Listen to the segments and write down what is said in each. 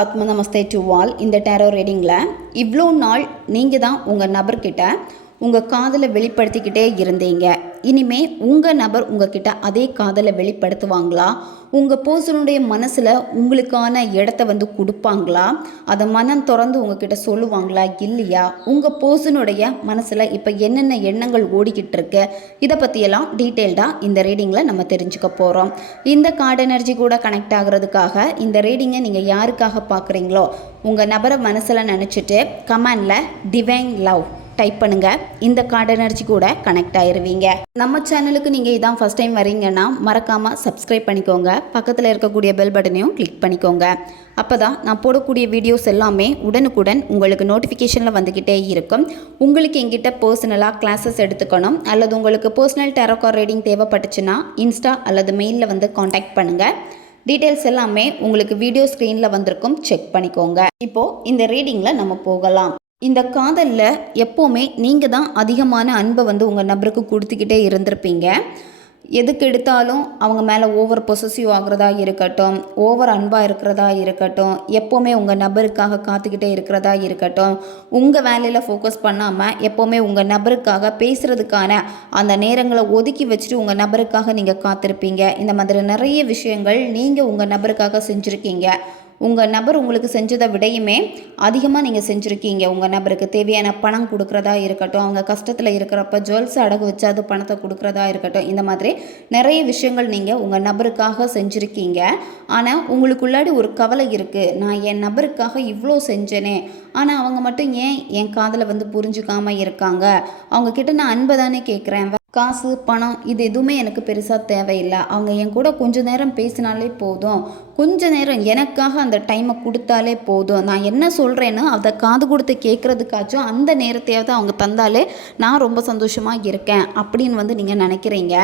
ஆத்ம நமஸ்தே to all. இந்த tarot ரீடிங்கில் இவ்வளோ நாள் நீங்கள் தான் உங்கள் நபர்கிட்ட உங்கள் காதலை வெளிப்படுத்திக்கிட்டே இருந்தீங்க. இனிமே உங்கள் நபர் உங்ககிட்ட அதே காதலை வெளிப்படுத்துவாங்களா? உங்கள் பர்சனுடைய மனசில் உங்களுக்கான இடத்த கொடுப்பாங்களா? அதை மனம் திறந்து உங்ககிட்ட சொல்லுவாங்களா இல்லையா? உங்கள் பர்சனுடைய மனசில் இப்போ என்னென்ன எண்ணங்கள் ஓடிக்கிட்டு இருக்கு, இதை பற்றியெல்லாம் டீட்டெயில்டாக இந்த ரீடிங்கில் நம்ம தெரிஞ்சுக்க போகிறோம். இந்த கார்டு எனர்ஜி கூட கனெக்ட் ஆகிறதுக்காக இந்த ரீடிங்கை நீங்கள் யாருக்காக பார்க்குறீங்களோ உங்கள் நபரை மனசில் நினச்சிட்டு கமெண்டில் டிவைன் லவ் டைப் பண்ணுங்கள். இந்த கார்டு எனர்ஜி கூட கனெக்ட் ஆயிருவீங்க. நம்ம சேனலுக்கு நீங்கள் இதான் ஃபஸ்ட் டைம் வரீங்கன்னா மறக்காமல் சப்ஸ்கிரைப் பண்ணிக்கோங்க. பக்கத்தில் இருக்கக்கூடிய பெல் பட்டனையும் கிளிக் பண்ணிக்கோங்க. அப்போ தான் நான் போடக்கூடிய வீடியோஸ் எல்லாமே உடனுக்குடன் உங்களுக்கு நோட்டிஃபிகேஷனில் வந்துக்கிட்டே இருக்கும். உங்களுக்கு எங்கிட்ட பர்சனலாக கிளாஸஸ் எடுத்துக்கணும் அல்லது உங்களுக்கு பர்சனல் டேரோ கார்டு ரீடிங் தேவைப்பட்டுச்சுன்னா இன்ஸ்டா அல்லது மெயிலில் காண்டாக்ட் பண்ணுங்கள். டீட்டெயில்ஸ் எல்லாமே உங்களுக்கு வீடியோ ஸ்க்ரீனில் வந்திருக்கும், செக் பண்ணிக்கோங்க. இப்போது இந்த ரீடிங்கில் நம்ம போகலாம். இந்த காதலில் எப்போவுமே நீங்கள் தான் அதிகமான அன்பை உங்கள் நபருக்கு கொடுத்துக்கிட்டே இருந்திருப்பீங்க. எதுக்கு எடுத்தாலும் அவங்க மேலே ஓவர் பொசசிவ் ஆகிறதா இருக்கட்டும், ஓவர் அன்பாக இருக்கிறதா இருக்கட்டும், எப்போவுமே உங்கள் நபருக்காக காத்துக்கிட்டே இருக்கிறதா இருக்கட்டும், உங்கள் வேலையில் ஃபோக்கஸ் பண்ணாமல் எப்போவுமே உங்கள் நபருக்காக பேசுகிறதுக்கான அந்த நேரங்களை ஒதுக்கி வச்சுட்டு உங்கள் நபருக்காக நீங்கள் காத்திருப்பீங்க. இந்த மாதிரி நிறைய விஷயங்கள் நீங்கள் உங்கள் நபருக்காக செஞ்சுருக்கீங்க. உங்கள் நபர் உங்களுக்கு செஞ்சதை விடையுமே அதிகமாக நீங்கள் செஞ்சுருக்கீங்க. உங்கள் நபருக்கு தேவையான பணம் கொடுக்குறதா இருக்கட்டும், அவங்க கஷ்டத்தில் இருக்கிறப்ப ஜுவல்ஸ் அடகு வச்சு அது பணத்தை கொடுக்குறதா இருக்கட்டும், இந்த மாதிரி நிறைய விஷயங்கள் நீங்கள் உங்கள் நபருக்காக செஞ்சுருக்கீங்க. ஆனால் உங்களுக்குள்ளாடி ஒரு கவலை இருக்குது, நான் என் நபருக்காக இவ்வளோ செஞ்சேனே, ஆனால் அவங்க மட்டும் ஏன் என் காதலை புரிஞ்சுக்காமல் இருக்காங்க, அவங்கக்கிட்ட நான் அன்பை தானே கேட்குறேன், காசு பணம் இது எதுவுமே எனக்கு பெருசாக தேவையில்லை, அவங்க என் கூட கொஞ்ச நேரம் பேசினாலே போதும், கொஞ்ச நேரம் எனக்காக அந்த டைமை கொடுத்தாலே போதும், நான் என்ன சொல்கிறேன்னு அதை காது கொடுத்து கேட்குறதுக்காச்சும் அந்த நேரத்தையாவது அவங்க தந்தாலே நான் ரொம்ப சந்தோஷமாக இருக்கேன் அப்படின்னு நீங்கள் நினைக்கிறீங்க.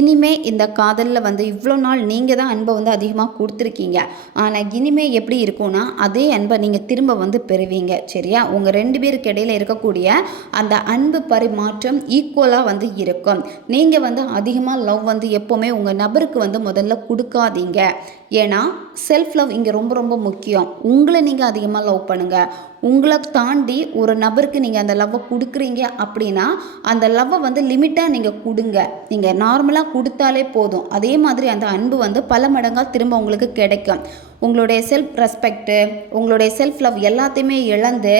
இனிமே இந்த காதலில் இவ்வளோ நாள் நீங்கள் தான் அன்பை அதிகமாக கொடுத்துருக்கீங்க. ஆனால் இனிமே எப்படி இருக்கும்னா அதே அன்பை நீங்கள் திரும்ப பெறுவீங்க. சரியா? உங்கள் ரெண்டு பேருக்கு இடையில இருக்கக்கூடிய அந்த அன்பு பரிமாற்றம் ஈக்குவலாக இருக்கும். நீங்கள் அதிகமாக லவ் எப்போவுமே உங்கள் நபருக்கு முதல்ல கொடுக்காதீங்க. ஏன்னா செல்ஃப் லவ் இங்கே ரொம்ப ரொம்ப முக்கியம். உங்களை நீங்கள் அதிகமாக லவ் பண்ணுங்கள். உங்களை தாண்டி ஒரு நபருக்கு நீங்கள் அந்த லவ்வை கொடுக்குறீங்க அப்படின்னா அந்த லவ்வை லிமிட்டாக நீங்கள் கொடுங்க. நீங்கள் நார்மலாக கொடுத்தாலே போதும். அதே மாதிரி அந்த அன்பு பல மடங்காக திரும்ப உங்களுக்கு கிடைக்கும். உங்களுடைய செல்ஃப் ரெஸ்பெக்ட்டு, உங்களுடைய செல்ஃப் லவ் எல்லாத்தையுமே இழந்து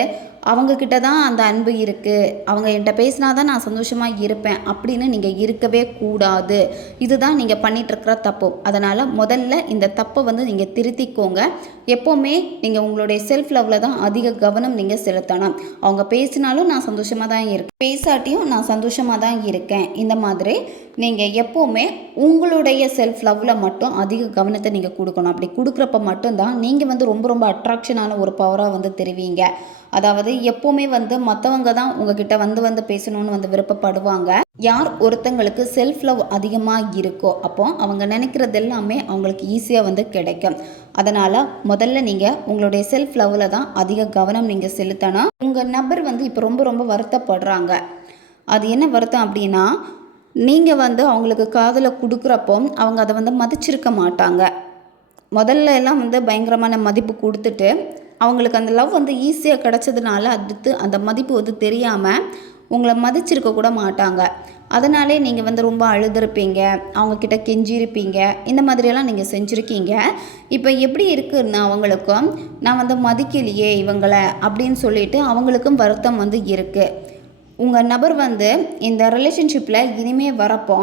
அவங்கக்கிட்ட தான் அந்த அன்பு இருக்குது, அவங்க என்கிட்ட பேசினா தான் நான் சந்தோஷமாக இருப்பேன் அப்படின்னு நீங்கள் இருக்கவே கூடாது. இதுதான் நீங்கள் பண்ணிகிட்ருக்கிற தப்பு. அதனால் முதல்ல இந்த தப்பை நீங்கள் திருத்திக்கோங்க. எப்போவுமே நீங்கள் உங்களுடைய செல்ஃப் லவ்வில் தான் அதிக கவனம் நீங்கள் செலுத்தணும். அவங்க பேசினாலும் நான் சந்தோஷமாக தான் இருக்கேன், பேசாட்டியும் நான் சந்தோஷமாக தான் இருக்கேன், இந்த மாதிரி நீங்கள் எப்போவுமே உங்களுடைய செல்ஃப் லவ்வில் மட்டும் அதிக கவனத்தை நீங்கள் கொடுக்கணும். அப்படி கொடுக்குறப்ப மட்டும்தான் நீங்கள் ரொம்ப ரொம்ப அட்ராக்ஷனான ஒரு பவராக தெரிவிங்க. அதாவது எப்போவுமே மற்றவங்க தான் உங்ககிட்ட பேசணும்னு விருப்பப்படுவாங்க. யார் ஒருத்தங்களுக்கு செல்ஃப் லவ் அதிகமாக இருக்கோ அப்போ அவங்க நினைக்கிறது எல்லாமே அவங்களுக்கு ஈஸியாக கிடைக்கும். அதனால் முதல்ல நீங்கள் உங்களுடைய செல்ஃப் லவ்வில் தான் அதிக கவனம் நீங்கள் செலுத்தணும். உங்கள் நபர் இப்போ ரொம்ப ரொம்ப வருத்தப்படுறாங்க. அது என்ன வருத்தம் அப்படின்னா, நீங்கள் அவங்களுக்கு காதலை கொடுக்குறப்போ அவங்க அதை மதிச்சிருக்க மாட்டாங்க. முதல்ல எல்லாம் பயங்கரமான மதிப்பு கொடுத்துட்டு அவங்களுக்கு அந்த லவ் ஈஸியாக கிடச்சதுனால அடுத்து அந்த மதிப்பு தெரியாமல் உங்களை மதிச்சிருக்க கூட மாட்டாங்க. அதனாலே நீங்கள் ரொம்ப அழுதுருப்பீங்க, அவங்கக்கிட்ட கெஞ்சிருப்பீங்க, இந்த மாதிரியெல்லாம் நீங்கள் செஞ்சுருக்கீங்க. இப்போ எப்படி இருக்குன்னா அவங்களுக்கும் நான் மதிக்கலையே இவங்களை அப்படின்னு சொல்லிட்டு அவங்களுக்கும் வருத்தம் இருக்குது. உங்கள் நபர் இந்த ரிலேஷன்ஷிப்பில் இனிமேல் வரப்போ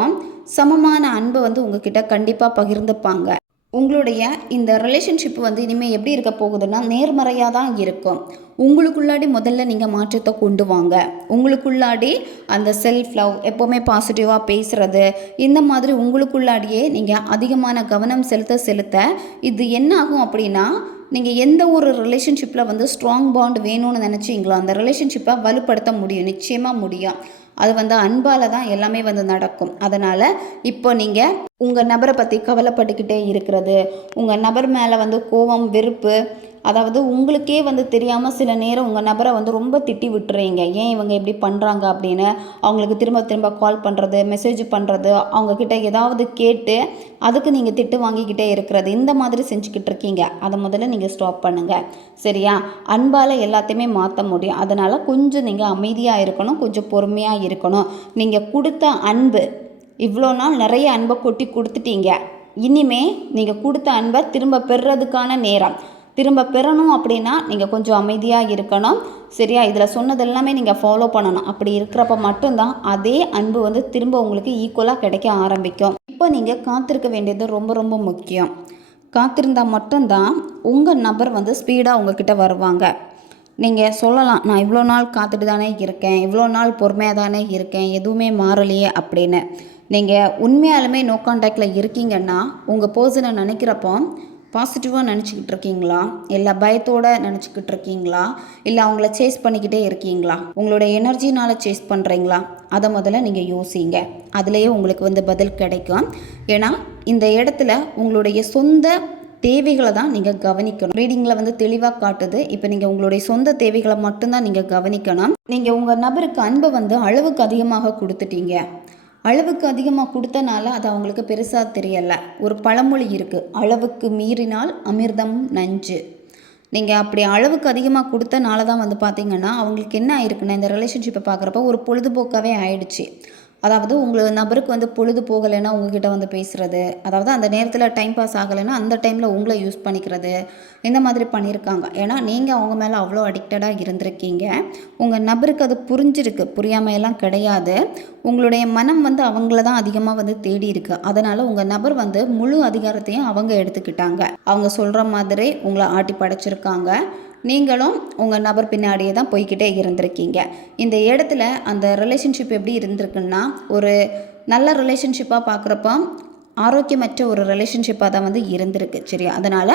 சமமான அன்பை உங்ககிட்ட கண்டிப்பாக பகிர்ந்துப்பாங்க. உங்களுடைய இந்த ரிலேஷன்ஷிப் இனிமேல் எப்படி இருக்க போகுதுன்னா நேர்மறையாக தான் இருக்கும். உங்களுக்குள்ளாடி முதல்ல நீங்கள் மாற்றத்தை கொண்டு வாங்க. உங்களுக்குள்ளாடி அந்த செல்ஃப் லவ் எப்போவுமே பாசிட்டிவாக பேசுகிறது, இந்த மாதிரி உங்களுக்குள்ளாடியே நீங்கள் அதிகமான கவனம் செலுத்த இது என்ன ஆகும் அப்படின்னா, நீங்கள் எந்த ஒரு ரிலேஷன்ஷிப்பில் ஸ்ட்ராங் பாண்ட் வேணும்னு நினச்சிங்களோ அந்த ரிலேஷன்ஷிப்பை வலுப்படுத்த முடியும், நிச்சயமாக முடியும். அது அன்பால் தான் எல்லாமே நடக்கும். அதனால் இப்போ நீங்கள் உங்கள் நபரை பற்றி கவலைப்பட்டுக்கிட்டே இருக்கிறது, உங்கள் நபர் மேலே கோபம் வெறுப்பு அதாவது உங்களுக்கே வந்து தெரியாமல் சில நேரம் உங்கள் நபரை வந்து ரொம்ப திட்டி விட்டுறீங்க. ஏன் இவங்க இப்படி பண்ணுறாங்க அப்படின்னு. அவங்களுக்கு திரும்ப திரும்ப கால் பண்ணுறது, மெசேஜ் பண்ணுறது, அவங்கக்கிட்ட ஏதாவது கேட்டு அதுக்கு நீங்கள் திட்டு வாங்கிக்கிட்டே இருக்கிறது, இந்த மாதிரி செஞ்சுக்கிட்டு இருக்கீங்க. அதை முதல்ல நீங்கள் ஸ்டாப் பண்ணுங்கள். சரியா? அன்பால் எல்லாத்தையுமே மாற்ற முடியும். அதனால் கொஞ்சம் நீங்கள் அமைதியாக இருக்கணும், கொஞ்சம் பொறுமையாக இருக்கணும். நீங்கள் கொடுத்த அன்பு, இவ்வளோ நாள் நிறைய அன்பை கொட்டி கொடுத்துட்டீங்க. இனிமே நீங்கள் கொடுத்த அன்பை திரும்ப பெறுறதுக்கான நேரம். திரும்ப பெறணும் அப்படின்னா நீங்கள் கொஞ்சம் அமைதியாக இருக்கணும். சரியா? இதில் சொன்னது எல்லாமே நீங்கள் ஃபாலோ பண்ணணும். அப்படி இருக்கிறப்ப மட்டும்தான் அதே அன்பு வந்து திரும்ப உங்களுக்கு ஈக்குவலாக கிடைக்க ஆரம்பிக்கும். இப்போ நீங்கள் காத்திருக்க வேண்டியது ரொம்ப ரொம்ப முக்கியம். காத்திருந்தால் மட்டும்தான் உங்கள் நபர் வந்து ஸ்பீடாக உங்ககிட்ட வருவாங்க. நீங்கள் சொல்லலாம், நான் இவ்வளோ நாள் காத்துட்டு தானே இருக்கேன், இவ்வளோ நாள் பொறுமையாக தானே இருக்கேன், எதுவுமே மாறலையே அப்படின்னு. நீங்கள் உண்மையாலுமே நோ கான்டாக்டில் இருக்கீங்கன்னா உங்கள் பர்சனை நினைக்கிறப்போ பாசிட்டிவாக நினச்சிக்கிட்டு இருக்கீங்களா, இல்லை பயத்தோடு நினச்சிக்கிட்டு இருக்கீங்களா, இல்லை அவங்கள சேஸ் பண்ணிக்கிட்டே இருக்கீங்களா, உங்களோட எனர்ஜினால் சேஸ் பண்ணுறீங்களா, அதை முதல்ல நீங்கள் யோசிங்க. அதுலேயே உங்களுக்கு வந்து பதில் கிடைக்கும். ஏன்னா இந்த இடத்துல உங்களுடைய சொந்த தேவைகளை தான் நீங்கள் கவனிக்கணும். ரீடிங்கில் வந்து தெளிவாக காட்டுது. இப்போ நீங்கள் உங்களுடைய சொந்த தேவைகளை மட்டும்தான் நீங்கள் கவனிக்கணும். நீங்கள் உங்கள் நபருக்கு அன்பை வந்து அளவுக்கு அதிகமாக கொடுத்துட்டீங்க. அளவுக்கு அதிகமாக கொடுத்தனால அது அவங்களுக்கு பெருசாக தெரியலை. ஒரு பழமொழி இருக்குது, அளவுக்கு மீறினால் அமிர்தம் நஞ்சு. நீங்கள் அப்படி அளவுக்கு அதிகமாக கொடுத்தனால தான் வந்து பார்த்திங்கன்னா அவங்களுக்கு என்ன ஆயிருக்குன்னா, இந்த ரிலேஷன்ஷிப்பை பார்க்குறப்ப ஒரு பொழுதுபோக்காகவே ஆயிடுச்சு. அதாவது உங்களுக்கு நபருக்கு வந்து பொழுது போகலைன்னா உங்ககிட்ட வந்து பேசுகிறது, அதாவது அந்த நேரத்தில் டைம் பாஸ் ஆகலைன்னா அந்த டைமில் உங்களை யூஸ் பண்ணிக்கிறது, இந்த மாதிரி பண்ணியிருக்காங்க. ஏன்னா நீங்கள் அவங்க மேலே அவ்வளோ அடிக்டடாக இருந்திருக்கீங்க. உங்கள் நபருக்கு அது புரிஞ்சிருக்கு, புரியாமையெல்லாம் கிடையாது. உங்களுடைய மனம் வந்து அவங்கள தான் அதிகமாக வந்து தேடி இருக்கு. அதனால் உங்கள் நபர் வந்து முழு அதிகாரத்தையும் அவங்க எடுத்துக்கிட்டாங்க. அவங்க சொல்கிற மாதிரி உங்களை ஆட்டி படைச்சிருக்காங்க. நீங்களும் உங்கள் நபர் பின்னாடியே தான் போய்கிட்டே இருந்திருக்கீங்க. இந்த இடத்துல அந்த ரிலேஷன்ஷிப் எப்படி இருந்திருக்குன்னா, ஒரு நல்ல ரிலேஷன்ஷிப்பாக பார்க்குறப்போ ஆரோக்கியமற்ற ஒரு ரிலேஷன்ஷிப்பாக தான் வந்து இருந்திருக்கு. சரியா? அதனால்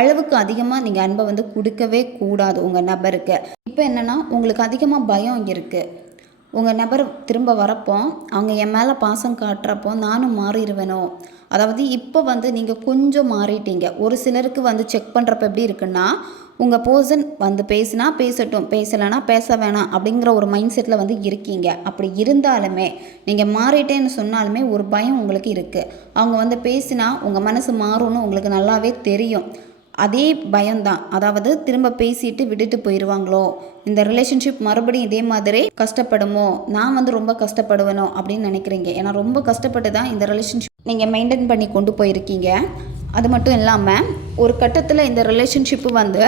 அளவுக்கு அதிகமாக நீங்கள் அன்பை வந்து கொடுக்கவே கூடாது உங்கள் நபருக்கு. இப்போ என்னென்னா உங்களுக்கு அதிகமாக பயம் இருக்குது. உங்கள் நபர் திரும்ப வரப்போ அவங்க என் மேலே பாசம் காட்டுறப்போ நானும் மாறிடுவேனோ, அதாவது இப்போ வந்து நீங்கள் கொஞ்சம் மாறிட்டீங்க. ஒரு சிலருக்கு வந்து செக் பண்ணுறப்ப எப்படி இருக்குன்னா, உங்கள் பர்சன் வந்து பேசினா பேசட்டும், பேசலைன்னா பேச வேணாம் அப்படிங்கிற ஒரு மைண்ட் செட்டில் வந்து இருக்கீங்க. அப்படி இருந்தாலுமே நீங்கள் மாறிட்டேன்னு சொன்னாலுமே ஒரு பயம் உங்களுக்கு இருக்குது. அவங்க வந்து பேசினா உங்கள் மனசு மாறும்னு உங்களுக்கு நல்லாவே தெரியும். அதே பயம்தான். அதாவது திரும்ப பேசிட்டு விட்டுட்டு போயிடுவாங்களோ, இந்த ரிலேஷன்ஷிப் மறுபடியும் இதே மாதிரி கஷ்டப்படுமோ, நான் வந்து ரொம்ப கஷ்டப்படுவேனோ அப்படின்னு நினைக்கிறீங்க. ஏன்னா ரொம்ப கஷ்டப்பட்டு தான் இந்த ரிலேஷன்ஷிப் நீங்கள் மெயின்டைன் பண்ணி கொண்டு போயிருக்கீங்க. அது மட்டும் இல்லாமல் ஒரு கட்டத்தில் இந்த ரிலேஷன்ஷிப்பு வந்து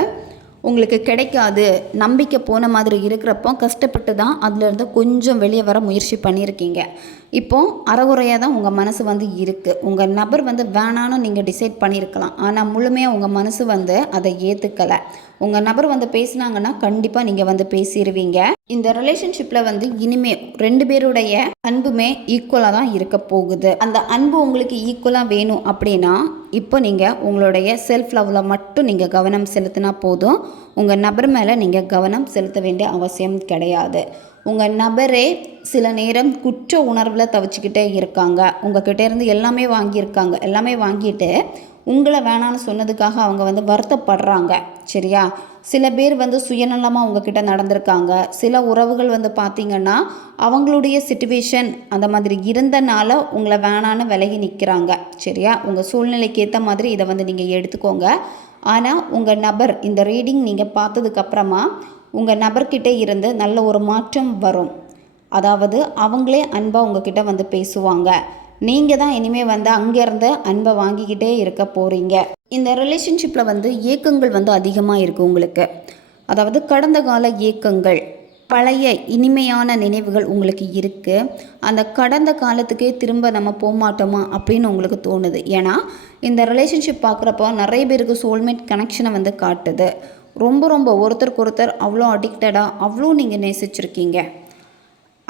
உங்களுக்கு கிடைக்காது, நம்பிக்கை போன மாதிரி இருக்கிறப்போ கஷ்டப்பட்டு தான் அதுலேருந்து கொஞ்சம் வெளியே வர முயற்சி பண்ணியிருக்கீங்க. இப்போது அறகுறையாக தான் உங்கள் மனசு வந்து இருக்குது. உங்கள் நபர் வந்து வேணான்னு நீங்கள் டிசைட் பண்ணியிருக்கலாம், ஆனால் முழுமையாக உங்கள் மனசு வந்து அதை ஏற்றுக்கலை. உங்கள் நபர் வந்து பேசினாங்கன்னா கண்டிப்பாக நீங்கள் வந்து பேசிடுவீங்க. இந்த ரிலேஷன்ஷிப்பில் வந்து இனிமே 2 பேருடைய அன்புமே ஈக்குவலாக தான் இருக்க போகுது. அந்த அன்பு உங்களுக்கு ஈக்குவலாக வேணும் அப்படின்னா இப்போ நீங்கள் உங்களுடைய செல்ஃப் லவ்வில் மட்டும் நீங்கள் கவனம் செலுத்தினா போதும். உங்கள் நபர் மேலே நீங்கள் கவனம் செலுத்த வேண்டிய அவசியம் கிடையாது. உங்கள் நபரே சில நேரம் குற்ற உணர்வில் தவிச்சிக்கிட்டே இருக்காங்க. உங்கள்கிட்ட இருந்து எல்லாமே வாங்கியிருக்காங்க. எல்லாமே வாங்கிட்டு உங்களை வேணான்னு சொன்னதுக்காக அவங்க வந்து வருத்தப்படுறாங்க. சரியா? சில பேர் வந்து சுயநலமாக உங்ககிட்ட நடந்திருக்காங்க. சில உறவுகள் வந்து பார்த்திங்கன்னா அவங்களுடைய சிச்சுவேஷன் அந்த மாதிரி இருந்தனால உங்களை வேணான்னு விலகி நிற்கிறாங்க. சரியா? உங்கள் சூழ்நிலைக்கு ஏற்ற மாதிரி இதை வந்து நீங்கள் எடுத்துக்கோங்க. ஆனால் உங்கள் நபர் இந்த ரீடிங் நீங்கள் பார்த்ததுக்கப்புறமா உங்கள் நபர்கிட்ட இருந்து நல்ல ஒரு மாற்றம் வரும். அதாவது அவங்களே அன்பாக உங்ககிட்ட வந்து பேசுவாங்க. நீங்கள் தான் இனிமேல் வந்து அங்கேருந்து அன்பை வாங்கிக்கிட்டே இருக்க போகிறீங்க. இந்த ரிலேஷன்ஷிப்பில் வந்து ஏக்கங்கள் வந்து அதிகமாக இருக்குது உங்களுக்கு. அதாவது கடந்த கால ஏக்கங்கள், பழைய இனிமையான நினைவுகள் உங்களுக்கு இருக்குது. அந்த கடந்த காலத்துக்கே திரும்ப நம்ம போகமாட்டோமா அப்படின்னு உங்களுக்கு தோணுது. ஏன்னா இந்த ரிலேஷன்ஷிப் பார்க்குறப்போ நிறைய பேருக்கு சோல்மேட் கனெக்ஷனை வந்து காட்டுது. ரொம்ப ரொம்ப ஒருத்தருக்கு ஒருத்தர் அவ்வளோ அடிக்டடாக அவ்வளோ நீங்கள் நேசிச்சிருக்கீங்க.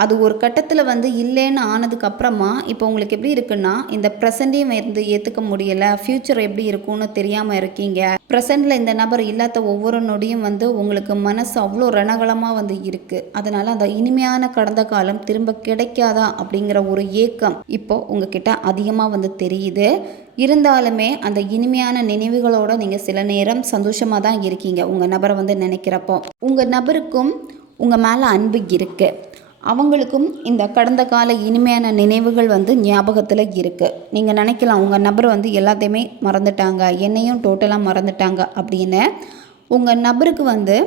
அது ஒரு கட்டத்தில் வந்து இல்லைன்னு ஆனதுக்கப்புறமா இப்போ உங்களுக்கு எப்படி இருக்குன்னா, இந்த ப்ரெசண்ட்டையும் வந்து ஏற்றுக்க முடியலை, ஃப்யூச்சர் எப்படி இருக்கும்னு தெரியாமல் இருக்கீங்க. ப்ரெசண்டில் இந்த நபர் இல்லாத ஒவ்வொரு நொடியும் வந்து உங்களுக்கு மனசு அவ்வளோ ரணகலமாக வந்து இருக்குது. அதனால் அந்த இனிமையான கடந்த காலம் திரும்ப கிடைக்காதா அப்படிங்கிற ஒரு ஏக்கம் இப்போ உங்ககிட்ட அதிகமாக வந்து தெரியுது. இருந்தாலுமே அந்த இனிமையான நினைவுகளோடு நீங்கள் சில நேரம் சந்தோஷமாக தான் இருக்கீங்க உங்கள் நபரை வந்து நினைக்கிறப்போ. உங்கள் நபருக்கும் உங்கள் மேலே அன்பு இருக்குது. அவங்களுக்கும் இந்த கடந்த கால இனிமையான நினைவுகள் வந்து ஞாபகத்தில் இருக்குது. நீங்கள் நினைக்கலாம் உங்கள் நபர் வந்து எல்லாத்தையுமே மறந்துட்டாங்க, என்னையும் டோட்டலாக மறந்துட்டாங்க அப்படின்னு. உங்கள் நபருக்கு வந்து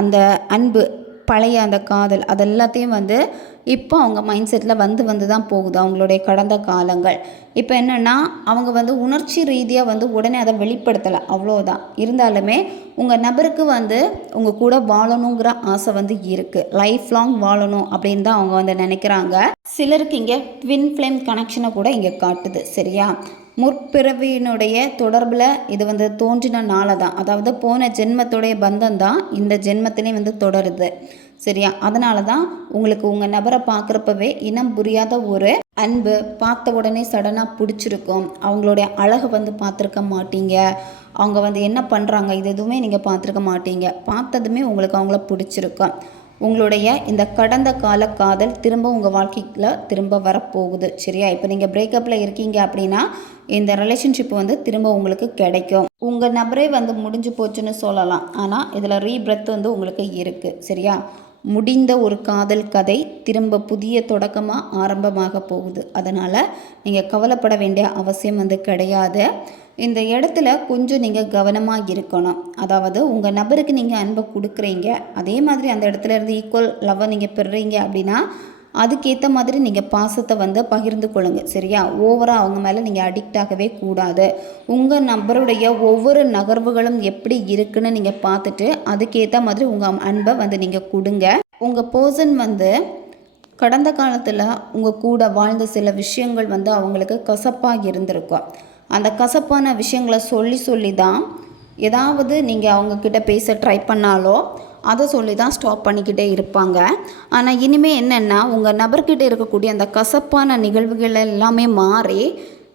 அந்த அன்பு, பழைய அந்த காதல், அது எல்லாத்தையும் வந்து இப்போ அவங்க மைண்ட் செட்டில் வந்து தான் போகுது அவங்களுடைய கடந்த காலங்கள். இப்போ என்னென்னா அவங்க வந்து உணர்ச்சி ரீதியாக வந்து உடனே அதை வெளிப்படுத்தலை, அவ்வளோதான். இருந்தாலுமே உங்கள் நபருக்கு வந்து உங்கள் கூட வாழணுங்கிற ஆசை வந்து இருக்குது. லைஃப் லாங் வாழணும் அப்படின்னு தான் அவங்க வந்து நினைக்கிறாங்க. சிலருக்கு இங்கே ட்வின் ஃப்ளேம் கனெக்ஷனை கூட இங்கே காட்டுது. சரியா, முற்பிறவியினுடைய தொடர்பில் இது வந்து தோன்றினால தான், அதாவது போன ஜென்மத்துடைய பந்தம் தான் இந்த ஜென்மத்திலையும் வந்து தொடருது. சரியா, அதனால தான் உங்களுக்கு உங்கள் நபரை பார்க்குறப்பவே இனம் புரியாத ஒரு அன்பு, பார்த்த உடனே சடனாக பிடிச்சிருக்கும். அவங்களுடைய அழகை வந்து பார்த்துருக்க மாட்டீங்க, அவங்க வந்து என்ன பண்ணுறாங்க இது எதுவுமே நீங்கள் பார்த்துருக்க மாட்டீங்க. பார்த்ததுமே உங்களுக்கு அவங்கள பிடிச்சிருக்கும். உங்களுடைய இந்த கடந்த கால காதல் திரும்ப உங்கள் வாழ்க்கையில் திரும்ப வரப்போகுது. சரியா, இப்போ நீங்கள் பிரேக்கப்பில் இருக்கீங்க அப்படின்னா இந்த ரிலேஷன்ஷிப் வந்து திரும்ப உங்களுக்கு கிடைக்கும். உங்கள் நபரே வந்து முடிஞ்சு போச்சுன்னு சொல்லலாம், ஆனால் இதில் ரீபிரத் வந்து உங்களுக்கு இருக்குது. சரியா, முடிந்த ஒரு காதல் கதை திரும்ப புதிய தொடக்கமாக ஆரம்பமாக போகுது. அதனால் நீங்கள் கவலைப்பட வேண்டிய அவசியம் வந்து கிடையாது. இந்த இடத்துல கொஞ்சம் நீங்கள் கவனமாக இருக்கணும். அதாவது உங்கள் நபருக்கு நீங்கள் அன்பை கொடுக்குறீங்க, அதே மாதிரி அந்த இடத்துல இருந்து ஈக்குவல் லவ்வை நீங்கள் பெறுறீங்க அப்படின்னா அதுக்கேற்ற மாதிரி நீங்கள் பாசத்தை வந்து பகிர்ந்து கொள்ளுங்கள். சரியா, ஓவராக அவங்க மேலே நீங்கள் அடிக்ட் ஆகவே கூடாது. உங்கள் நபருடைய ஒவ்வொரு நகர்வுகளும் எப்படி இருக்குன்னு நீங்கள் பார்த்துட்டு அதுக்கேற்ற மாதிரி உங்கள் அன்பை வந்து நீங்கள் கொடுங்க. உங்கள் பர்சன் வந்து கடந்த காலத்தில் உங்கள் கூட வாழ்ந்த சில விஷயங்கள் வந்து அவங்களுக்கு கசப்பாக இருந்திருக்கும். அந்த கசப்பான விஷயங்களை சொல்லி தான் ஏதாவது நீங்கள் அவங்கக்கிட்ட பேச ட்ரை பண்ணாலோ அதை சொல்லி தான் ஸ்டாப் பண்ணிக்கிட்டே இருப்பாங்க. ஆனால் இனிமேல் என்னென்னா உங்கள் நபர்கிட்ட இருக்கக்கூடிய அந்த கசப்பான நிகழ்வுகள் எல்லாமே மாறி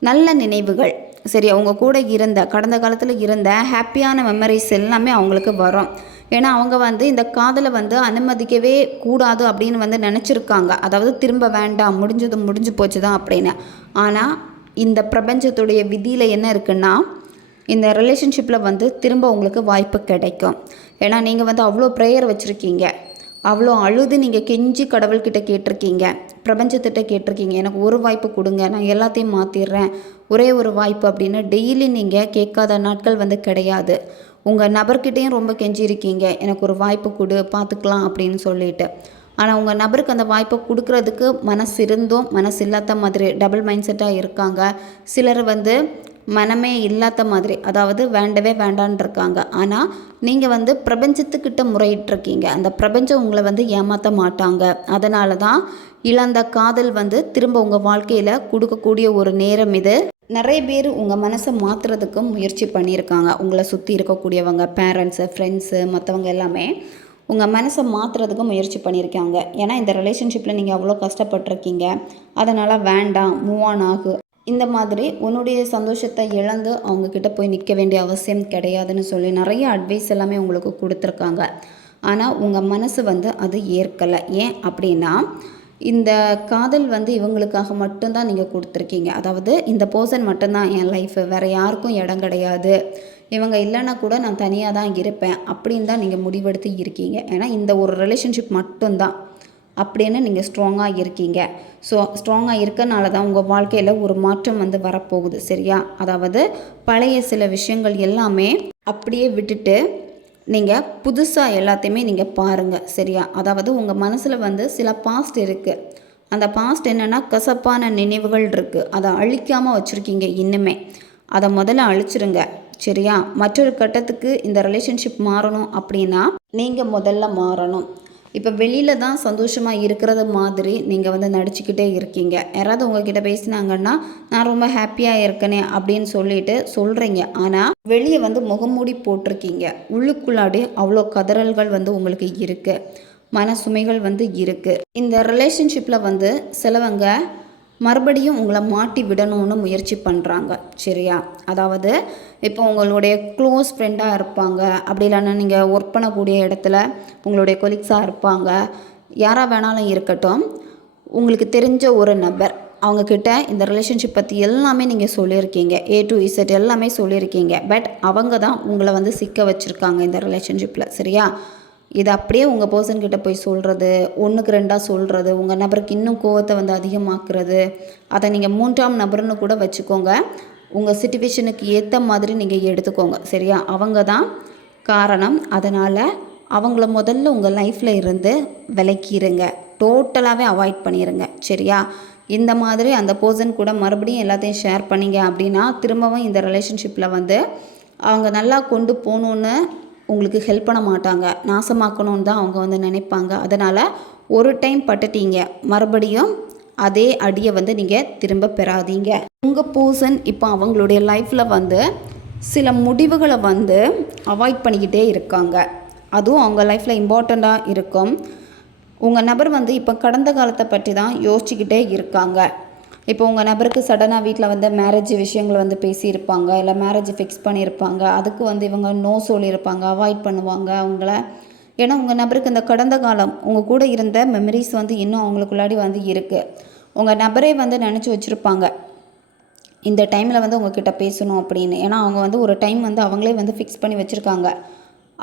நல்ல நினைவுகள், சரி, அவங்க கூட இருந்த கடந்த காலத்தில் இருந்த ஹாப்பியான மெமரிஸ் எல்லாமே அவங்களுக்கு வரும். ஏன்னா அவங்க வந்து இந்த காதலை வந்து அனுமதிக்கவே கூடாது அப்படின்னு வந்து நினச்சிருக்காங்க. அதாவது திரும்ப வேண்டாம், முடிஞ்சு போச்சு தான் அப்படின்னு. ஆனால் இந்த பிரபஞ்சத்துடைய விதியில் என்ன இருக்குன்னா இந்த ரிலேஷன்ஷிப்பில் வந்து திரும்ப உங்களுக்கு வாய்ப்பு கிடைக்கும். ஏன்னா நீங்கள் வந்து அவ்வளோ ப்ரேயர் வச்சுருக்கீங்க, அவ்வளோ அழுது நீங்கள் கெஞ்சி கடவுள்கிட்ட கேட்டிருக்கீங்க, பிரபஞ்சத்திட்ட கேட்டிருக்கீங்க, எனக்கு ஒரு வாய்ப்பு கொடுங்க, நான் எல்லாத்தையும் மாற்றிடுறேன், ஒரே ஒரு வாய்ப்பு அப்படின்னு டெய்லி நீங்கள் கேட்காத நாட்கள் வந்து கிடையாது. உங்கள் நபர்கிட்டையும் ரொம்ப கெஞ்சிருக்கீங்க, எனக்கு ஒரு வாய்ப்பு கொடு பார்த்துக்கலாம் அப்படின்னு சொல்லிட்டு. ஆனால் உங்கள் நபருக்கு அந்த வாய்ப்பை கொடுக்குறதுக்கு மனசு இருந்தும் மனசு இல்லாத மாதிரி டபுள் மைண்ட் செட்டாக இருக்காங்க. சிலர் வந்து மனமே இல்லாத மாதிரி, அதாவது வேண்டவே வேண்டான் இருக்காங்க. ஆனால் நீங்கள் வந்து பிரபஞ்சத்துக்கிட்ட முறையிட்டிருக்கீங்க, அந்த பிரபஞ்சம் உங்களை வந்து ஏமாற்ற மாட்டாங்க. அதனால தான் இழந்த காதல் வந்து திரும்ப உங்கள் வாழ்க்கையில் கொடுக்கக்கூடிய ஒரு நேரம் இது. நிறைய பேர் உங்கள் மனசை மாற்றுறதுக்கும் முயற்சி பண்ணியிருக்காங்க. உங்களை சுற்றி இருக்கக்கூடியவங்க, பேரண்ட்ஸு, ஃப்ரெண்ட்ஸு, மற்றவங்க எல்லாமே உங்கள் மனசை மாற்றுறதுக்கு முயற்சி பண்ணியிருக்காங்க. ஏன்னா இந்த ரிலேஷன்ஷிப்பில் நீங்கள் அவ்வளோ கஷ்டப்பட்டிருக்கீங்க, அதனால் வேண்டாம், மூவ் ஆன் ஆகு, இந்த மாதிரி உன்னுடைய சந்தோஷத்தை இழந்து அவங்கக்கிட்ட போய் நிற்க வேண்டிய அவசியம் கிடையாதுன்னு சொல்லி நிறைய அட்வைஸ் எல்லாமே உங்களுக்கு கொடுத்துருக்காங்க. ஆனால் உங்கள் மனசு வந்து அது ஏற்கலை. ஏன் அப்படின்னா இந்த காதல் வந்து இவங்களுக்காக மட்டும்தான் நீங்கள் கொடுத்துருக்கீங்க. அதாவது இந்த பர்சன் மட்டும்தான் என் லைஃபு, வேறு யாருக்கும் இடம் கிடையாது, இவங்க இல்லைன்னா கூட நான் தனியாக தான் இருப்பேன் அப்படின்னு தான் நீங்கள் முடிவெடுத்து இருக்கீங்க. ஏன்னா இந்த ஒரு ரிலேஷன்ஷிப் மட்டும்தான் அப்படின்னு நீங்கள் ஸ்ட்ராங்காக இருக்கீங்க. ஸோ ஸ்ட்ராங்காக இருக்கனால தான் உங்கள் வாழ்க்கையில் ஒரு மாற்றம் வந்து வரப்போகுது. சரியா, அதாவது பழைய சில விஷயங்கள் எல்லாமே அப்படியே விட்டுட்டு நீங்கள் புதுசாக எல்லாத்தையுமே நீங்கள் பாருங்கள். சரியா, அதாவது உங்கள் மனசில் வந்து சில பாஸ்ட் இருக்குது. அந்த பாஸ்ட் என்னென்னா கசப்பான நினைவுகள் இருக்குது, அதை அழிக்காமல் வச்சுருக்கீங்க. இன்னுமே அதை முதல்ல அழிச்சிருங்க. சரியா, மற்றொரு கட்டத்துக்கு இந்த ரிலேஷன்ஷிப் மாறணும் அப்படின்னா நீங்கள் முதல்ல மாறணும். இப்போ வெளியில் தான் சந்தோஷமாக இருக்கிறது மாதிரி நீங்கள் வந்து நடிச்சுக்கிட்டே இருக்கீங்க. யாராவது உங்ககிட்ட பேசினாங்கன்னா நான் ரொம்ப ஹாப்பியாக இருக்கனே அப்படின்னு சொல்லிட்டு சொல்கிறீங்க. ஆனால் வெளியே வந்து முகமூடி போட்டிருக்கீங்க, உள்ளுக்குள்ளாடி அவ்வளோ கதறல்கள் வந்து உங்களுக்கு இருக்குது. மன சுமைகள் வந்து இருக்குது. இந்த ரிலேஷன்ஷிப்பில் வந்து சிலவங்க மறுபடியும் உங்களை மாட்டி விடணும்னு முயற்சி பண்ணுறாங்க. சரியா? அதாவது இப்போ உங்களுடைய க்ளோஸ் ஃப்ரெண்டாக இருப்பாங்க, அப்படி இல்லைன்னா நீங்கள் ஒர்க் பண்ணக்கூடிய இடத்துல உங்களுடைய கொலீக்ஸாக இருப்பாங்க, யாராக வேணாலும் இருக்கட்டும், உங்களுக்கு தெரிஞ்ச ஒரு நபர், அவங்கக்கிட்ட இந்த ரிலேஷன்ஷிப் பற்றி எல்லாமே நீங்கள் சொல்லியிருக்கீங்க, A to Z எல்லாமே சொல்லியிருக்கீங்க. பட் அவங்க தான் உங்களை வந்து சிக்க வச்சுருக்காங்க இந்த ரிலேஷன்ஷிப்பில். சரியா? இது அப்படியே உங்கள் பர்சன்கிட்ட போய் சொல்கிறது, 1க்கு 2ஆக சொல்கிறது, உங்கள் நபருக்கு இன்னும் கோவத்தை வந்து அதிகமாக்குறது, அதை நீங்கள் 3ஆம் நபர்னு கூட வச்சுக்கோங்க. உங்கள் சிச்சுவேஷனுக்கு ஏற்ற மாதிரி நீங்கள் எடுத்துக்கோங்க. சரியா? அவங்க தான் காரணம். அதனால் அவங்கள முதல்ல உங்கள் லைஃப்பில் இருந்து விலக்கிடுங்க. டோட்டலாகவே அவாய்ட் பண்ணிடுங்க. சரியா? இந்த மாதிரி அந்த பர்சன் கூட மறுபடியும் எல்லாத்தையும் ஷேர் பண்ணிங்க அப்படின்னா திரும்பவும் இந்த ரிலேஷன்ஷிப்பில் வந்து அவங்க நல்லா கொண்டு போகணுன்னு உங்களுக்கு ஹெல்ப் பண்ண மாட்டாங்க, நாசமாக்கணும்னு தான் அவங்க வந்து நினைப்பாங்க. அதனால் ஒரு டைம் பட்டுட்டீங்க, மறுபடியும் அதே அடியை வந்து நீங்கள் திரும்ப பெறாதீங்க. உங்கள் பர்சன் இப்போ அவங்களுடைய லைஃப்பில் வந்து சில முடிவுகளை வந்து அவாய்ட் பண்ணிக்கிட்டே இருக்காங்க. அதுவும் அவங்க லைஃப்பில் இம்பார்ட்டண்ட்டாக இருக்கும். உங்கள் நபர் வந்து இப்போ கடந்த காலத்தை பற்றி தான் யோசிச்சுக்கிட்டே இருக்காங்க. இப்போ உங்கள் நபருக்கு சடனாக வீட்டில் வந்து மேரேஜ் விஷயங்கள் வந்து பேசியிருப்பாங்க, இல்லை மேரேஜ் ஃபிக்ஸ் பண்ணியிருப்பாங்க. அதுக்கு வந்து இவங்க நோ சொல்லியிருப்பாங்க, அவாய்ட் பண்ணுவாங்க அவங்கள. ஏன்னா உங்கள் நபருக்கு இந்த கடந்த காலம் உங்கள் கூட இருந்த மெமரிஸ் வந்து இன்னும் அவங்களுக்குள்ளாடி வந்து இருக்குது. உங்கள் நபரே வந்து நினச்சி வச்சுருப்பாங்க இந்த டைமில் வந்து உங்ககிட்ட பேசணும் அப்படின்னு. ஏன்னா அவங்க வந்து ஒரு டைம் வந்து அவங்களே வந்து ஃபிக்ஸ் பண்ணி வச்சுருக்காங்க.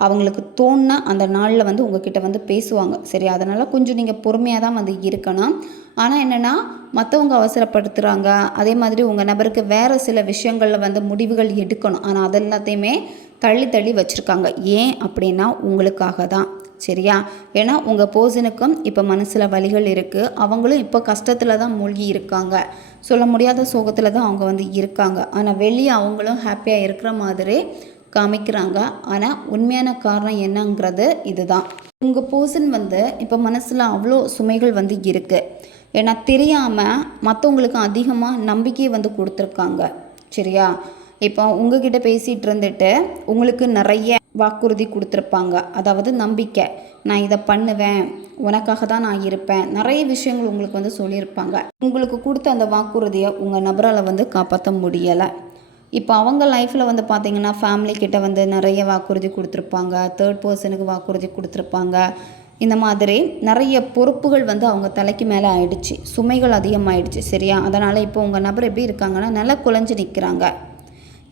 அவங்களுக்கு தோணுனா அந்த நாளில் வந்து உங்ககிட்ட வந்து பேசுவாங்க. சரி, அதனால் கொஞ்சம் நீங்கள் பொறுமையாக தான் வந்து இருக்கணும். ஆனால் என்னென்னா மற்றவங்க அவசரப்படுத்துகிறாங்க, அதே மாதிரி உங்கள் நபருக்கு வேறு சில விஷயங்களில் வந்து முடிவுகள் எடுக்கணும். ஆனால் அது எல்லாத்தையுமே தள்ளி தள்ளி வச்சுருக்காங்க. ஏன் அப்படின்னா உங்களுக்காக தான். சரியா? ஏன்னா உங்கள் பர்சனுக்கும் இப்போ மனசில் வலிகள் இருக்குது. அவங்களும் இப்போ கஷ்டத்தில் தான் மூழ்கி இருக்காங்க, சொல்ல முடியாத சோகத்தில் தான் அவங்க வந்து இருக்காங்க. ஆனால் வெளியே அவங்களும் ஹாப்பியாக இருக்கிற மாதிரி காமிக்கிறாங்க. ஆனால் உண்மையான காரணம் என்னங்கிறது இதுதான். உங்கள் பர்சன் வந்து இப்போ மனசில் அவ்வளோ சுமைகள் வந்து இருக்குது. ஏன்னா தெரியாமல் மற்றவங்களுக்கு அதிகமாக நம்பிக்கையை வந்து கொடுத்துருக்காங்க. சரியா? இப்போ உங்ககிட்ட பேசிகிட்டு இருந்துட்டு உங்களுக்கு நிறைய வாக்குறுதி கொடுத்துருப்பாங்க. அதாவது நம்பிக்கை, நான் இதை பண்ணுவேன், உனக்காக தான் நான் இருப்பேன், நிறைய விஷயங்கள் உங்களுக்கு வந்து சொல்லியிருப்பாங்க. உங்களுக்கு கொடுத்த அந்த வாக்குறுதியை உங்கள் நபரால் வந்து காப்பாற்ற முடியலை. இப்போ அவங்க லைஃப்பில் வந்து பார்த்திங்கன்னா ஃபேமிலிக்கிட்ட வந்து நிறைய வாக்குறுதி கொடுத்துருப்பாங்க, தேர்ட் பர்சனுக்கு வாக்குறுதி கொடுத்துருப்பாங்க. இந்த மாதிரி நிறைய பொறுப்புகள் வந்து அவங்க தலைக்கு மேலே ஆயிடுச்சு, சுமைகள் அதிகமாகிடுச்சு. சரியா? அதனால் இப்போ உங்கள் நபர் எப்படி இருக்காங்கன்னா நல்லா குலைஞ்சு நிற்கிறாங்க.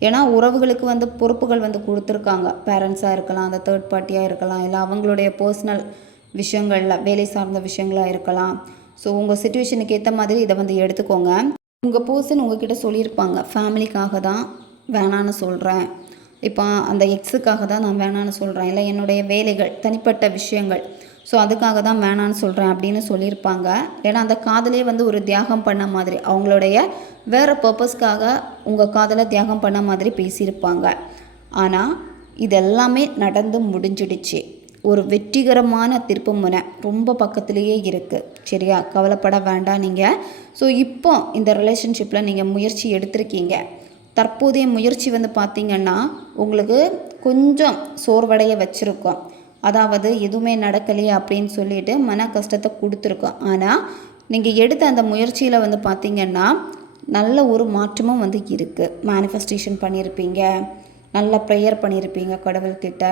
ஏன்னா உறவுகளுக்கு வந்து பொறுப்புகள் வந்து கொடுத்துருக்காங்க. பேரண்ட்ஸாக இருக்கலாம், அந்த தேர்ட் பார்ட்டியாக இருக்கலாம், இல்லை அவங்களுடைய பர்சனல் விஷயங்களில் வேலை சார்ந்த விஷயங்களாக இருக்கலாம். ஸோ உங்கள் சிச்சுவேஷனுக்கு ஏற்ற மாதிரி இதை வந்து எடுத்துக்கோங்க. உங்கள் பர்சன் உங்ககிட்ட சொல்லியிருப்பாங்க, ஃபேமிலிக்காக தான் வேணான்னு சொல்கிறேன், இப்போ அந்த எக்ஸுக்காக தான் நான் வேணான்னு சொல்கிறேன், இல்லை என்னுடைய வேலைகள் தனிப்பட்ட விஷயங்கள், ஸோ அதுக்காக தான் வேணான்னு சொல்கிறேன் அப்படின்னு சொல்லியிருப்பாங்க. ஏன்னா அந்த காதலே வந்து ஒரு தியாகம் பண்ண மாதிரி, அவங்களுடைய வேறு பர்பஸ்க்காக உங்கள் காதலை தியாகம் பண்ண மாதிரி பேசியிருப்பாங்க. ஆனால் இதெல்லாமே நடந்து முடிஞ்சிடுச்சு. ஒரு வெற்றிகரமான திருப்பு முனை ரொம்ப பக்கத்துலேயே இருக்குது. சரியா? கவலைப்பட வேண்டாம் நீங்கள். ஸோ இப்போ இந்த ரிலேஷன்ஷிப்பில் நீங்கள் முயற்சி எடுத்திருக்கீங்க. தற்போதைய முயற்சி வந்து பார்த்திங்கன்னா உங்களுக்கு கொஞ்சம் சோர்வடைய வச்சுருக்கோம். அதாவது எதுவுமே நடக்கலையே அப்படின்னு சொல்லிட்டு மன கஷ்டத்தை கொடுத்துருக்கோம். ஆனால் நீங்கள் எடுத்த அந்த முயற்சியில் வந்து பார்த்திங்கன்னா நல்ல ஒரு மாற்றமும் வந்து இருக்குது. மேனிஃபெஸ்டேஷன் பண்ணியிருப்பீங்க, நல்லா ப்ரேயர் பண்ணியிருப்பீங்க கடவுள்கிட்ட,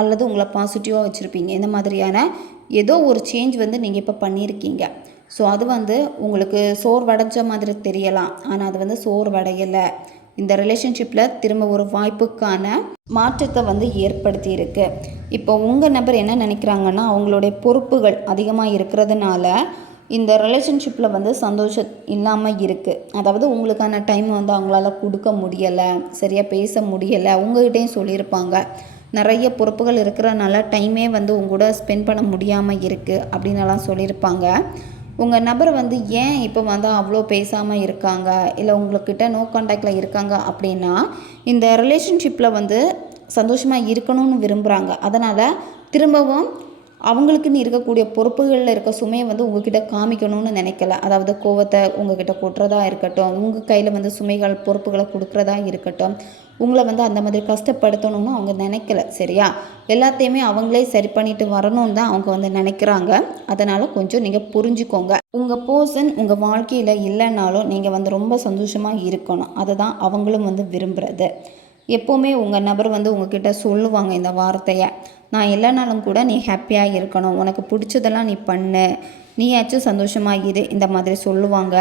அல்லது உங்களை பாசிட்டிவாக வச்சுருப்பீங்க. இந்த மாதிரியான ஏதோ ஒரு சேஞ்ச் வந்து நீங்கள் இப்போ பண்ணியிருக்கீங்க. ஸோ அது வந்து உங்களுக்கு சோர்வடைஞ்ச மாதிரி தெரியலாம், ஆனால் அது வந்து சோர்வடையலை. இந்த ரிலேஷன்ஷிப்பில் திரும்ப ஒரு வாய்ப்புக்கான மாற்றத்தை வந்து ஏற்படுத்தி இருக்கு. இப்போ உங்கள் நபர் என்ன நினைக்கிறாங்கன்னா அவங்களுடைய பொறுப்புகள் அதிகமாக இருக்கிறதுனால இந்த ரிலேஷன்ஷிப்பில் வந்து சந்தோஷம் இல்லாமல் இருக்குது. அதாவது உங்களுக்கான டைம் வந்து அவங்களால கொடுக்க முடியலை, சரியாக பேச முடியலை. உங்கள்கிட்டையும் சொல்லியிருப்பாங்க நிறைய பொறுப்புகள் இருக்கிறனால டைமே வந்து உங்க கூட ஸ்பெண்ட் பண்ண முடியாமல் இருக்குது அப்படின்னலாம் சொல்லியிருப்பாங்க. உங்கள் நபர் வந்து ஏன் இப்போ வந்து அவ்வளோ பேசாமல் இருக்காங்க, இல்லை உங்கள்கிட்ட நோ கான்டாக்டில் இருக்காங்க அப்படின்னா இந்த ரிலேஷன்ஷிப்பில் வந்து சந்தோஷமாக இருக்கணும்னு விரும்புகிறாங்க. அதனால் திரும்பவும் அவங்களுக்குன்னு இருக்கக்கூடிய பொறுப்புகளில் இருக்க சுமையை வந்து உங்ககிட்ட காமிக்கணும்னு நினைக்கல. அதாவது கோவத்தை உங்ககிட்ட கொட்டுறதா இருக்கட்டும், உங்கள் கையில் வந்து சுமைகள் பொறுப்புகளை கொடுக்குறதா இருக்கட்டும், உங்களை வந்து அந்த மாதிரி கஷ்டப்படுத்தணும்னு அவங்க நினைக்கல. சரியா? எல்லாத்தையுமே அவங்களே சரி பண்ணிட்டு வரணும்னு தான் அவங்க வந்து நினைக்கிறாங்க. அதனால் கொஞ்சம் நீங்கள் புரிஞ்சுக்கோங்க. உங்கள் பர்சன் உங்கள் வாழ்க்கையில் இல்லைன்னாலும் நீங்கள் வந்து ரொம்ப சந்தோஷமாக இருக்கணும். அதை தான் அவங்களும் வந்து விரும்புகிறது. எப்போவுமே உங்கள் நபர் வந்து உங்ககிட்ட சொல்லுவாங்க இந்த வார்த்தையை, நான் இல்லைனாலும் கூட நீ ஹாப்பியாக இருக்கணும், உனக்கு பிடிச்சதெல்லாம் நீ பண்ணு, நீயாச்சும் சந்தோஷமாக இரு, இந்த மாதிரி சொல்லுவாங்க.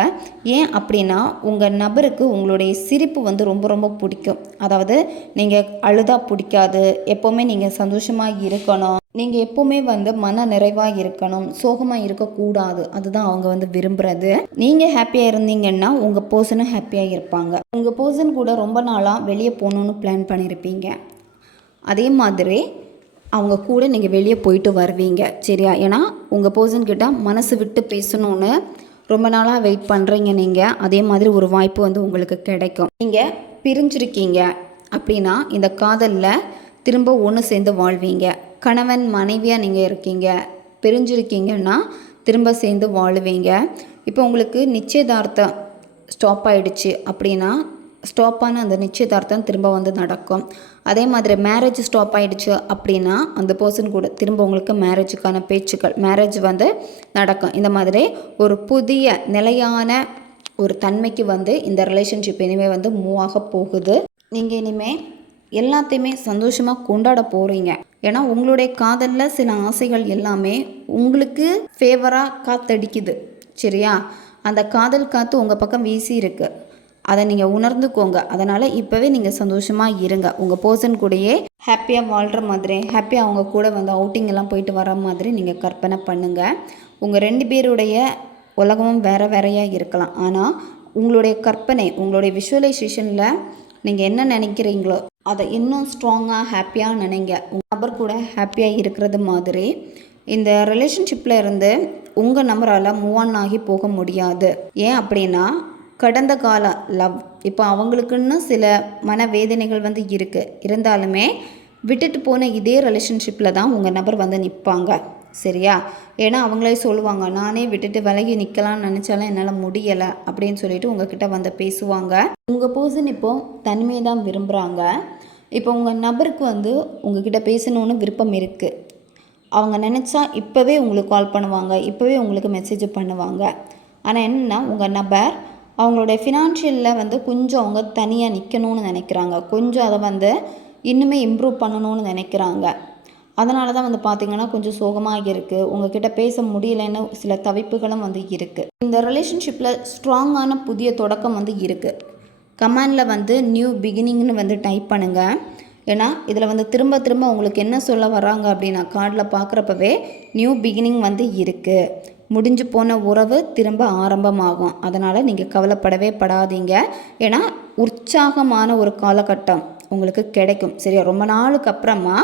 ஏன் அப்படின்னா உங்கள் நபருக்கு உங்களுடைய சிரிப்பு வந்து ரொம்ப ரொம்ப பிடிக்கும். அதாவது நீங்கள் அழுதா பிடிக்காது, எப்போவுமே நீங்கள் சந்தோஷமாக இருக்கணும், நீங்கள் எப்போவுமே வந்து மன நிறைவாக இருக்கணும், சோகமாக இருக்கக்கூடாது. அதுதான் அவங்க வந்து விரும்புகிறது. நீங்கள் ஹாப்பியாக இருந்தீங்கன்னா உங்கள் பர்சனும் ஹாப்பியாக இருப்பாங்க. உங்கள் பர்சன் கூட ரொம்ப நாளாக வெளியே போகணுன்னு பிளான் பண்ணியிருப்பீங்க. அதே மாதிரி அவங்க கூட நீங்கள் வெளியே போயிட்டு வருவீங்க. சரியா? ஏன்னா உங்கள் பர்சன்கிட்ட மனசு விட்டு பேசணுன்னு ரொம்ப நாளாக வெயிட் பண்ணுறீங்க நீங்கள். அதே மாதிரி ஒரு வாய்ப்பு வந்து உங்களுக்கு கிடைக்கும். நீங்கள் பிரிஞ்சிருக்கீங்க அப்படின்னா இந்த காதலில் திரும்ப ஒன்று சேர்ந்து வாழ்வீங்க. கணவன் மனைவியாக நீங்கள் இருக்கீங்க, பிரிஞ்சிருக்கீங்கன்னா திரும்ப சேர்ந்து வாழுவீங்க. இப்போ உங்களுக்கு நிச்சயதார்த்தம் ஸ்டாப் ஆகிடுச்சு அப்படின்னா ஸ்டாப்பான அந்த நிச்சயதார்த்தம் திரும்ப வந்து நடக்கும். அதே மாதிரி மேரேஜ் ஸ்டாப் ஆகிடுச்சு அப்படின்னா அந்த பர்சன் கூட திரும்ப உங்களுக்கு மேரேஜுக்கான பேச்சுக்கள், மேரேஜ் வந்து நடக்கும். இந்த மாதிரி ஒரு புதிய நிலையான ஒரு தன்மைக்கு வந்து இந்த ரிலேஷன்ஷிப் இனிமேல் வந்து மூவ் ஆக போகுது. நீங்கள் இனிமேல் எல்லாத்தையுமே சந்தோஷமாக கொண்டாட போகிறீங்க. ஏன்னா உங்களுடைய காதலில் சில ஆசைகள் எல்லாமே உங்களுக்கு ஃபேவராக காத்தடிக்குது. சரியா? அந்த காதல் காற்று உங்கள் பக்கம் வீசி இருக்குது. அதை நீங்கள் உணர்ந்துக்கோங்க. அதனால் இப்போவே நீங்கள் சந்தோஷமாக இருங்க. உங்கள் பர்சன் கூடயே ஹாப்பியாக வாழ்கிற மாதிரி, ஹாப்பியாக அவங்க கூட வந்து அவுட்டிங் எல்லாம் போயிட்டு வர மாதிரி நீங்கள் கற்பனை பண்ணுங்கள். உங்கள் 2 பேருடைய உலகமும் வேறு வேறையாக இருக்கலாம். ஆனால் உங்களுடைய கற்பனை, உங்களுடைய விஷுவலைசேஷனில் நீங்கள் என்ன நினைக்கிறீங்களோ அதை இன்னும் ஸ்ட்ராங்காக ஹாப்பியாக நினைங்க. உங்கள் நபர் கூட ஹாப்பியாக இருக்கிறது மாதிரி இந்த ரிலேஷன்ஷிப்பில் இருந்து உங்கள் நபரால் மூவ் ஆன் ஆகி போக முடியாது. ஏன் அப்படின்னா கடந்த கால லவ் இப்போ அவங்களுக்குன்னு சில மனவேதனைகள் வந்து இருக்குது. இருந்தாலுமே விட்டுட்டு போன இதே ரிலேஷன்ஷிப்பில் தான் உங்கள் நபர் வந்து நிற்பாங்க. சரியா? ஏன்னா அவங்களே சொல்லுவாங்க, நானே விட்டுட்டு விலகி நிற்கலான்னு நினச்சாலும் என்னால் முடியலை அப்படின்னு சொல்லிட்டு உங்ககிட்ட வந்து பேசுவாங்க. உங்கள் பர்சன் இப்போது தனிமையை தான் விரும்புகிறாங்க. இப்போ உங்கள் நபருக்கு வந்து உங்ககிட்ட பேசணுன்னு விருப்பம் இருக்குது. அவங்க நினச்சா இப்போவே உங்களுக்கு கால் பண்ணுவாங்க, இப்போவே உங்களுக்கு மெசேஜ் பண்ணுவாங்க. ஆனால் என்னென்னா உங்கள் நபர் அவங்களுடைய ஃபினான்ஷியலில் வந்து கொஞ்சம் அவங்க தனியாக நிற்கணும்னு நினைக்கிறாங்க. கொஞ்சம் அதை வந்து இன்னுமே இம்ப்ரூவ் பண்ணணும்னு நினைக்கிறாங்க. அதனால தான் வந்து பார்த்திங்கன்னா கொஞ்சம் சோகமாக இருக்குது. உங்ககிட்ட பேச முடியலைன்னு சில தவிப்புகளும் வந்து இருக்குது. இந்த ரிலேஷன்ஷிப்பில் ஸ்ட்ராங்கான புதிய தொடக்கம் வந்து இருக்குது. கமெண்டில் வந்து நியூ பிகினிங்னு வந்து டைப் பண்ணுங்கள். ஏன்னா இதில் வந்து திரும்ப திரும்ப உங்களுக்கு என்ன சொல்ல வராங்க அப்படின்னா கார்டில் பார்க்குறப்பவே நியூ பிகினிங் வந்து இருக்குது. முடிஞ்சு போன உறவு திரும்ப ஆரம்பமாகும். அதனால் நீங்கள் கவலைப்படவே படாதீங்க. ஏன்னா உற்சாகமான ஒரு காலகட்டம் உங்களுக்கு கிடைக்கும். சரியா? ரொம்ப நாளுக்கு அப்புறமா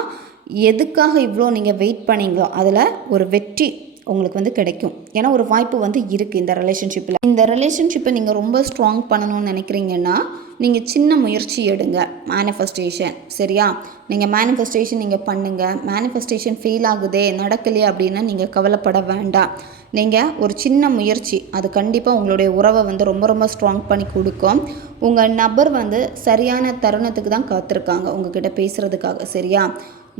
எதுக்காக இவ்வளோ நீங்கள் வெயிட் பண்ணீங்களோ அதில் ஒரு வெற்றி உங்களுக்கு வந்து கிடைக்கும். ஏன்னா ஒரு வாய்ப்பு வந்து இருக்குது இந்த ரிலேஷன்ஷிப்பில். இந்த ரிலேஷன்ஷிப்பை நீங்கள் ரொம்ப ஸ்ட்ராங் பண்ணணும்னு நினைக்கிறீங்கன்னா நீங்கள் சின்ன முயற்சி எடுங்க. மேனிஃபெஸ்டேஷன். சரியா? நீங்கள் மேனிஃபெஸ்டேஷன் நீங்கள் பண்ணுங்கள். மேனிஃபெஸ்டேஷன் ஃபெயில் ஆகுதே, நடக்கலையே அப்படின்னா நீங்கள் கவலைப்பட வேண்டாம். நீங்கள் ஒரு சின்ன முயற்சி அது கண்டிப்பாக உங்களுடைய உறவை வந்து ரொம்ப ரொம்ப ஸ்ட்ராங் பண்ணி கொடுக்கும். உங்கள் நபர் வந்து சரியான தருணத்துக்கு தான் காத்திருக்காங்க உங்ககிட்ட பேசுகிறதுக்காக. சரியா?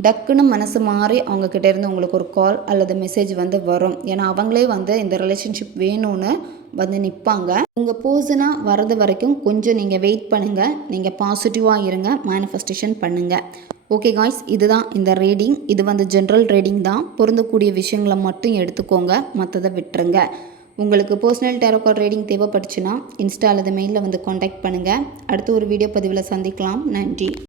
டக்குன்னு மனசு மாறி அவங்கக்கிட்ட இருந்து உங்களுக்கு ஒரு கால் அல்லது மெசேஜ் வந்து வரும். ஏன்னா அவங்களே வந்து இந்த ரிலேஷன்ஷிப் வேணும்னு வந்து நிற்பாங்க. உங்கள் பர்சனாக வரது வரைக்கும் கொஞ்சம் நீங்கள் வெயிட் பண்ணுங்கள். நீங்கள் பாசிட்டிவாக இருங்க, மேனிஃபெஸ்டேஷன் பண்ணுங்கள். ஓகே காய்ஸ், இதுதான் இந்த ரீடிங். இது வந்து ஜென்ரல் ரீடிங் தான். பொருந்தக்கூடிய விஷயங்களை மட்டும் எடுத்துக்கோங்க, மற்றதை விட்டுருங்க. உங்களுக்கு பர்சனல் டேரோ கார்ட் ரீடிங் தேவைப்பட்டுச்சுன்னா இன்ஸ்டா அல்லது மெயிலில் வந்து காண்டாக்ட் பண்ணுங்கள். அடுத்து ஒரு வீடியோ பதிவில் சந்திக்கலாம். நன்றி.